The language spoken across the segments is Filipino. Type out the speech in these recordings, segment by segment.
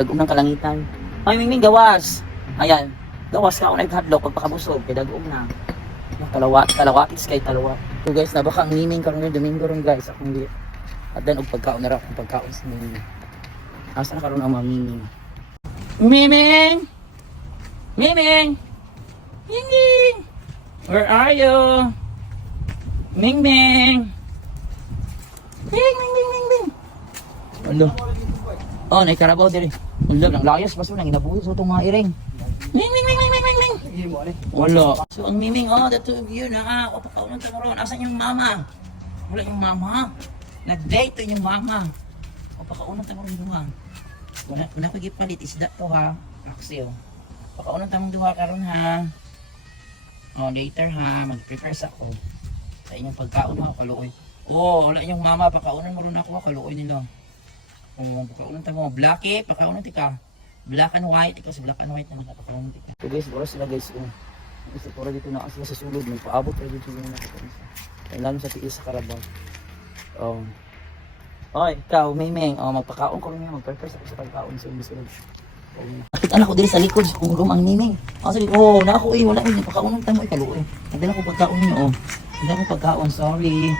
Dagom ng kalangitan. Ay, Mingming, gawas. Ayan. Gawas ka ako nag-hotdog pagpakabusog. Kaya dagom na. Talawatis kay talawat. So guys, nabaka ang Mingming karon ng Domingo ron guys. Akong di. At dan og pagkaon na ra akong pagkaon sa Mingming. Asa na karon ang mga Mingming? Mingming! Mingming! Mingming! Where are you? Mingming! Ming! Ano? Oh, naikarabaw diri. Ulag ng layas paso nang inabuhi sa itong mga iring. Ming! Wala. So ang Miming, the two of you na o pakaunan ta mo ron. Asan yung mama? Wala yung mama. Nag-date yung mama. O pakaunan ta mo ron duha. Wala ko gipalit isda to ha. Axel. Pakaunan ta mo duha karon ha. O later ha, mag-prepare sa ako. Sa inyong pagkaon ha, kaluoy. Wala yung mama, pakaunan mo ron ako, kaluoy nila. Pakaunan ta mo, Blackie, pakaunan ti ka. Black and white, ikaw sa black and white naman pakaunan ti ka. So guys, bora sila guys. Kasi pura dito na kasi sa sulod, may paabot rin dito yung nakakita. Kaya lalo sa tiis sa Carabao. Ikaw, Miming, magpakaon ko rin yan, mag-prepare sa pagkaon sa sulod. Nakita na ko dito sa likod, kung lumang Miming. Sabi ko, wala ko, pakaunan ta mo, kaluoy. Nagdala ko pagkaon niyo, nagdala ko pagkaon, sorry.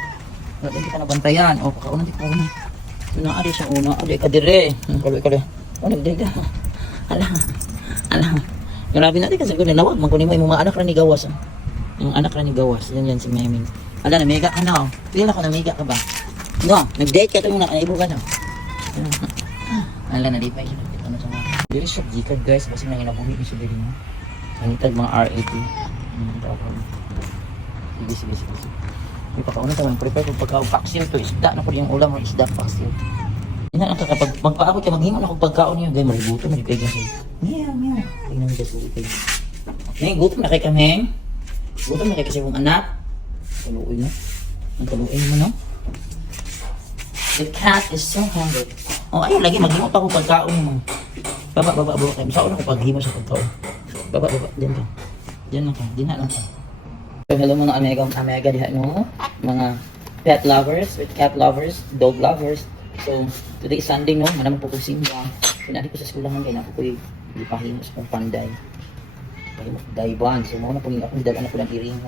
Wala din kita nabantayan, pakaunan ti ko. Naari siya una, aday ka dire. Kali. Nagdala. Ala. Grabe natin kasi kung nawag, magkunin mo yung mga anak na ni Gawas. Yung anak na ni Gawas, yan si Meming. Ala, namiga ka na. Pili na ko, namiga ka ba? No, nag-date ka ito muna, kanaibo ka na. Ala, nalipay siya. Dili siya Gcard guys, kasi nang inabuhi siya dili mo. Nangitag mga R80. Sige. May pakauna sa mga prepare kung pagka-vaccine to, isda na po yung ulam o isda vaccine. Yan ang kapag magpaabot ka, maghimo na kung pagkaon niyo, gaya maributo, maripay ka siya. Meow. Tingnan mo siya sa upay. Ngayon, gutom na kay kami. Gutom na kay kasi mong anak. Kaluoy na. Ang kaluoy mo, no? The cat is so hungry. Ayun, lagi, maghimo pa kung pagkaon mo. Baba kayo. Saan ako paghimo sa pagkaon? Baba. Diyan ka. Diyan lang ka. Diyan lang ka. So, hello mga amega diha mo. Mga pet lovers, cat lovers, dog lovers. So, today is Sunday, no? Manamang po kong simba. Pinali ko sa skulahan kayo na po ko'y ipahimos kong panday. Pahimos daiban. So, mga na po yung akong dalaan na po ng iring.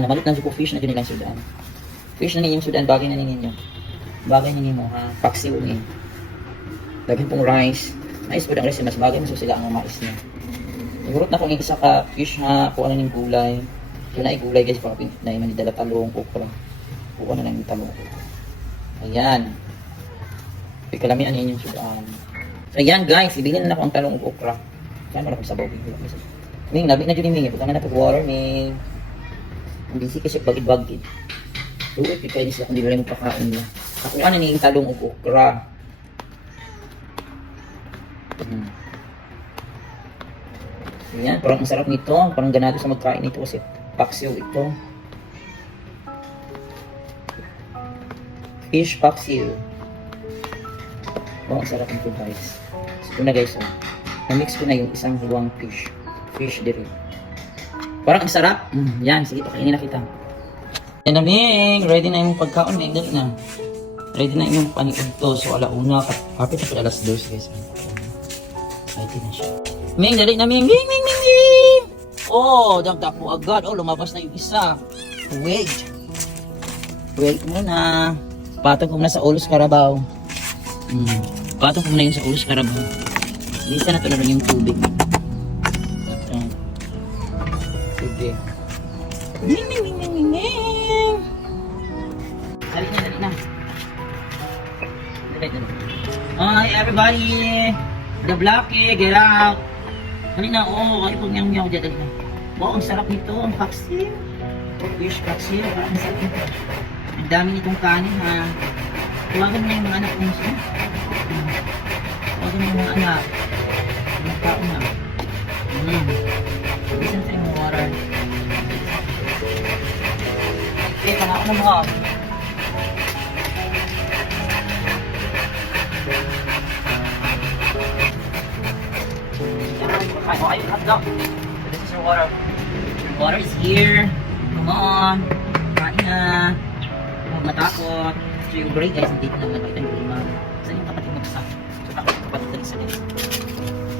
Namalit na ko fish na ginilang sudan. Fish na ninyong sudan, bagay na ninyo. Bagay na ninyo, ha? Paksiw niyo. Lagyan pong rice. Nice po ang rice, mas bagay mas sila ang mais niya. Nagurot na kong isa ka fish ha, kung ano yung gulay. Yun na gulay guys, pakapin na yung manidala talong, okra. Kung ano lang yung talong. Ayan. Kalamian niya yung sudan. So ayan guys, ibilin na ako ang talong okra. Saan wala kong sabaw. Ming, nabi na dyan yung Ming. Pagka na po water, Ming. Ang busy kasi bagid-bagid. Luwit, kaya sila kung di lang yung pakain niya. Ako ano niya yung talong okra. Ayan, parang ang sarap nito. Parang ganado sa magkain nito kasi paksiw ito. Fish paksiw. Ang sarap nito guys. So na guys, na-mix ko na yung isang luwang fish din. Parang ang sarap. Yan, sige, pakainin na kita. Yan na Ming, ready na yung pagkaon, Ming, dali na. Ready na yung paniod to. So alauna, kapit na alas 2 guys. Ready na siya. Ming, dali na Ming. Ming. Dagdag mo agad. Lumabas na yung isa. Wait muna. Patong ko muna sa Ulos Carabao. Patong ko muna yun sa Ulos Carabao. Lisa na talaga yung tubig. Sige. Ming. Dali na. Hi everybody. The Blackie, get out. Dali na, kayo pong meow dyan, dali na. Wow, ang sarap nito, ang paksiw. Fish paksiw, ang sarap nito. Ang dami nitong kanin, ha. Tuwagan mo na yung mga anak mo siya. Tuwagan mo yung mga anak. Ang tao na. Listen to yung water. Okay, pangaon na mo. Ayun, hotdog. This is your water. Your water is here. Come on. Kain na. Huwag matakot. So yung break guys, hindi ko naman nakita yung lima. Saan yung kapatid mo sa? So kapatid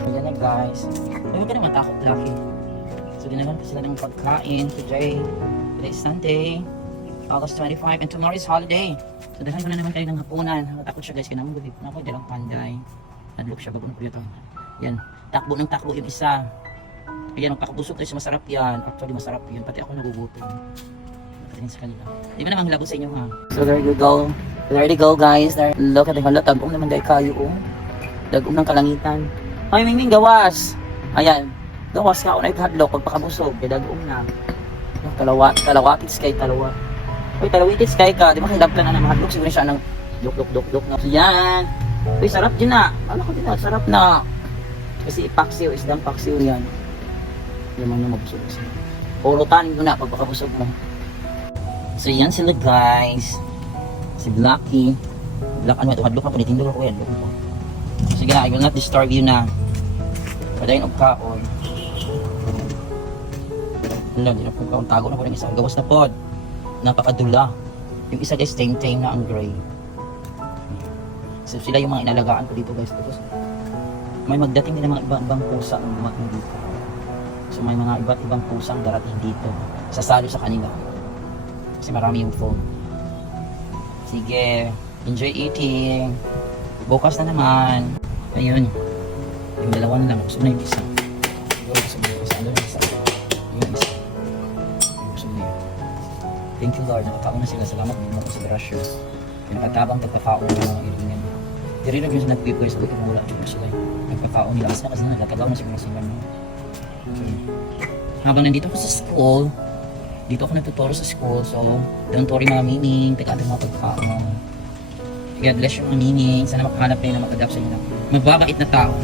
Ayan na guys. Huwag ka naman takot laki. So dinagan pa sila ng pagkain today. Today is Sunday, August 25, and tomorrow is holiday. So dahan ko na naman kayo ng hapunan. Takot siya guys, kinamang gulip na ako, dalang panday. Nadlook siya bago ng kuya to. Yan, takbo ng takbo yung isa. Yan, magpakabusog tayo sa masarap yan. Actually masarap yun, pati ako nagugutom. Nakatingin sa kanila. Di ba naman hilabot sa inyo ha? So there you go. There you go guys. There. Look at the hala, tag-ong naman dahil kayo oh. Tag-ong ng kalangitan. Ay, Mingming, gawas! Ayan, gawas ka, unay hadlok, pagpakabusog, kaya dag-ong na. Talawatis kay talawa. Uy, talawitis kay ka, di ba kahilap ka na ng hadlok, siguro siya ng duk. No? So yan. Uy, sarap din na. Ano ko din na, sarap na. Kasi paksiw, isdang paksiw yan. Yung mga mabusog kasi. Pulutan mo na pagpakabusog mo. So yan sila guys. Si Blacky. Black ano ito, hadlok na po, nitindol ko yan. Sige na, I will not disturb you na. Padayin og kaon. Wala, di na po kaon. Tago na po ng isa. Gawas na po. Napakadula. Yung isa guys, tame na ang gray. So sila yung mga inalagaan ko dito guys. Tapos may magdating din ng mga ibang pusa ang mga dito. So may mga iba't ibang pusang darating dito. Sasalo sa kanila. Kasi marami yung phone. Sige, enjoy eating. Bukas na naman. Ayun. Yung dalawa na lang. Gusto na yung isa. Gusto na yung isa. Yung isa. Gusto na yun. Thank you Lord. Nakakaon na sila. Salamat din mo sa brusher. Yung nakatabang nagpakaon ng mga iringan. Diri na yung nag-prepare sa buti mula. Sila nagpakaon nila. As na kasi nagkatabaw na sila. Okay. Habang nandito ako sa school, dito ako nagtuturo sa school. So, don't worry mga meaning. Teka ating mga pagkakaon. God bless yung mga meaning. Sana makahanap kayo na mag-adapt sa inyo. Magbabait na tao.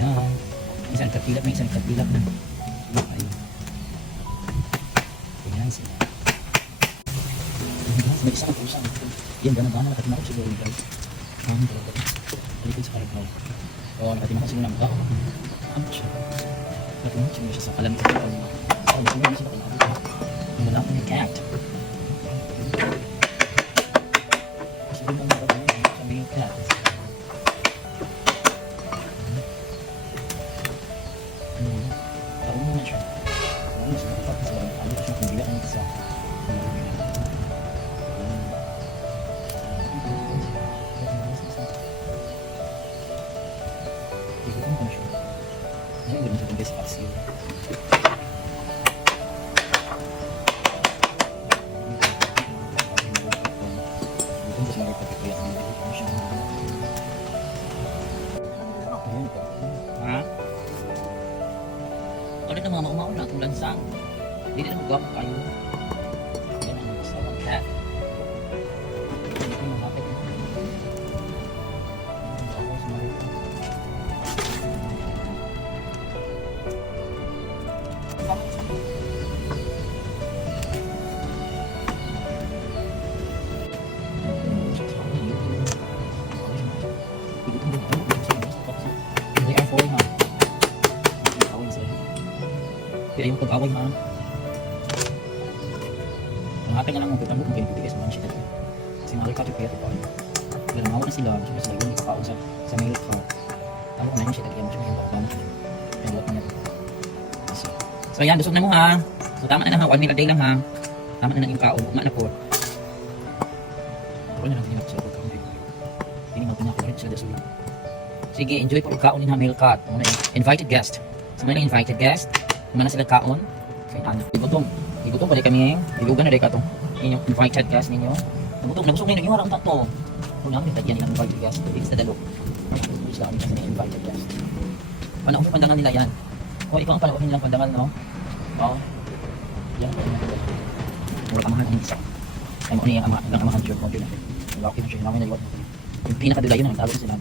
Yan. Isang kapilap na isang kapilap na. Okay. Yan sila. May isang pusa. Yan, gana-gana. Nakatima ko siguro guys. Balikod sa karabaw. Oo, nakatima ko siguro ng bao. Ouch. Nakatima ko siguro siya sa kalamit. Oo, nakatima ko sila kalabi. Wala ko ni cat. Sige mo mga kami. Sabi yung cat. Parang mo na siya. Parang mo siya. Parang mo siya. Kung bila ka nito sa ikutin ko na siya. Ngayon, gano'n siya best passive. Ha? Ulit na mga maumaw na kung lansang. Hindi na magwap kayo. Yan ang masawang cat. Hindi ko mahapit. Kaya yung pag-away ha. Mahapin na lang mga pagkano kung pinipigay sa mga siya. Kasi mga alkato kaya ito pa. Kaya namawa na sila. Siyempre sila yung ikakaon sa mail car. Tama ko na yun siya. Kaya mo siya yung bakbang. Kaya buhat niya. So ayan, busog na mo ha. So tama na lang ha. 1 meal a day lang ha. Tama na lang yung kaon. Bukma na po. Puro na lang tinap sa pagkaon. Hindi mo pinakalit sila sila. Sige, enjoy po pagkaon din ha, meal cut. Invited guest. So may invited guest. Mana sila kaon? Kay ano? Igutom pa rin kami. Ilugan na rin ka itong inyong invited guest ninyo. Nabusog ninyo. Yung harang tato. Kung namin tagyan nilang invited guest. Ito is dadalo. Gusto kami kasi ng invited guest. Panahon yung pandangan nila yan. O ikaw ang panahon nilang pandangan, no? O. Yan. Mura kamahan ang isa. Ay mo niya ang amahan shirt mo. Yun na. Yung bakit mo siya. Yung pinakadula yun. Nagtalo sila.